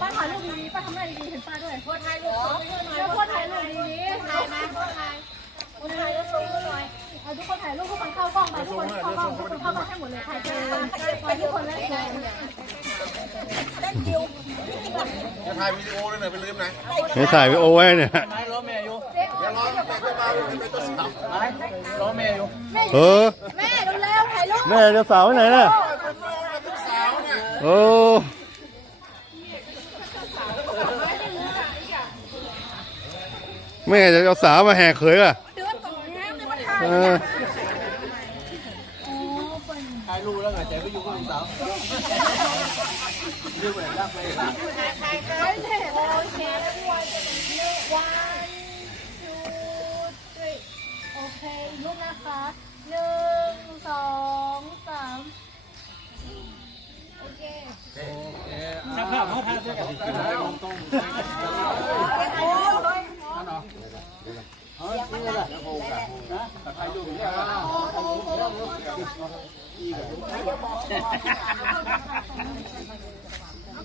ป้าถ่ายรูปดีๆป้าทำอะไรดีๆเห็นป้าด้วยพ่อถ่ายรูปแล้วพ่อถ่ายรูปดีๆถ่ายมาพ่อถ่ายคนถ่ายแล้วซูมหน่อยเอาทุกคนถ่ายรูปทุกคนเข้ากล้องไปทุกคนเข้ากล้องทุกคนเข้ากล้องให้หมดเลยถ่ายไปไปทุกคนเลยจะ ถ่ายวิดีโอเลยหน่อยไปลืมนะให้ถ่ายวิดีโอไว้เนี่ยไม้ล้อแม่อยู่อย่ารอแต่จะมาเป็นตัวสาวไม้ล้อแม่อยู่เออแม่เร็วๆถ่ายรูปแม่จะสาวไปไหนน่ะเป็นโฟกับทุกสาวเนี่ยโอ้แม่จะเอาสาวมาแห่เขยอะเดือนก่อนนะไม่มาถ่ายเออถ่ายรูปแล้วไงแต่ก็อยู่กับลูกสาว โอเคโอเควันวันจูดโอเครูปนะคะหนึ่งสองสามโอเคช่างภาพเขาถ่ายด้วยกันตรงเอาจริงเลยนะโอ้กันนะถ่ายรูปเนี่ยถ่ายจากผ่านทางต่างกั น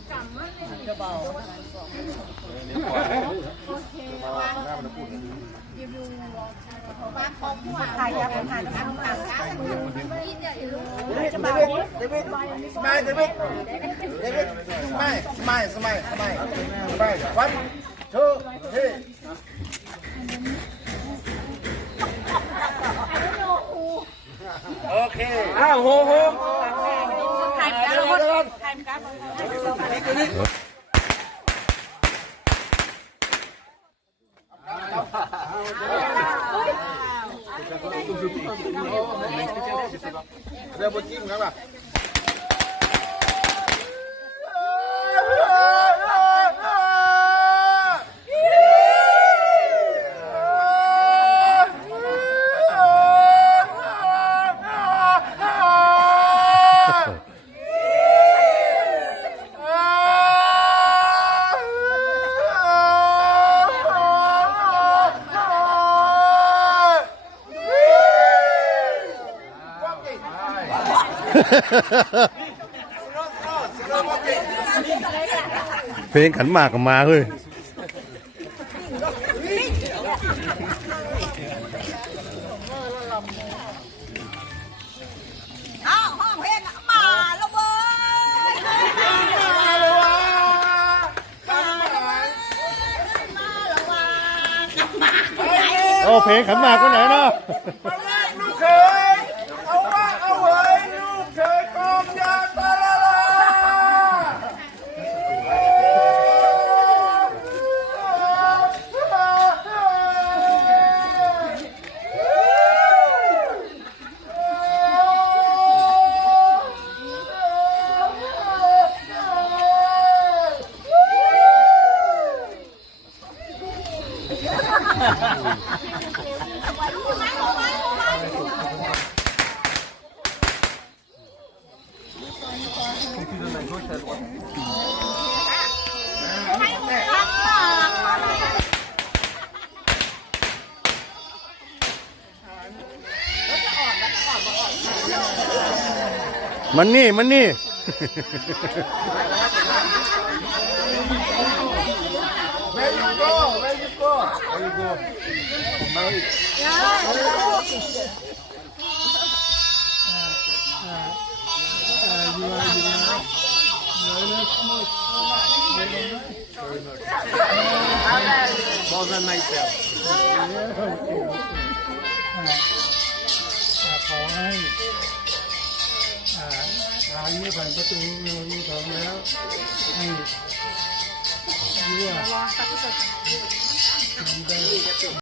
จะมาเดวิดสมัยเดวิดเดวิดสมัยสมัยสมัยสมัยสมัยวันทูทีโอเคอ้าวโหโห ถ่ายกัน เริ่มบนจิ้มครับป่ะเพลงขันหมากกับมาเฮ้ยอ้าวห้องเพลงมาแล้วเว้ยโอ้เพลงขันหมากไปไหนเนาะลูกเคยเอาว่าเอาเว้ยลูกเคยกอมยาตาลาลา มันนี่ มันนี่ you go? Where you go? Married. Was a nice day. ขอให้อ่าทางนี้ผ่านประตูเงินทองแล้วให้ยั่ 鸡蛋鸭蛋荷包蛋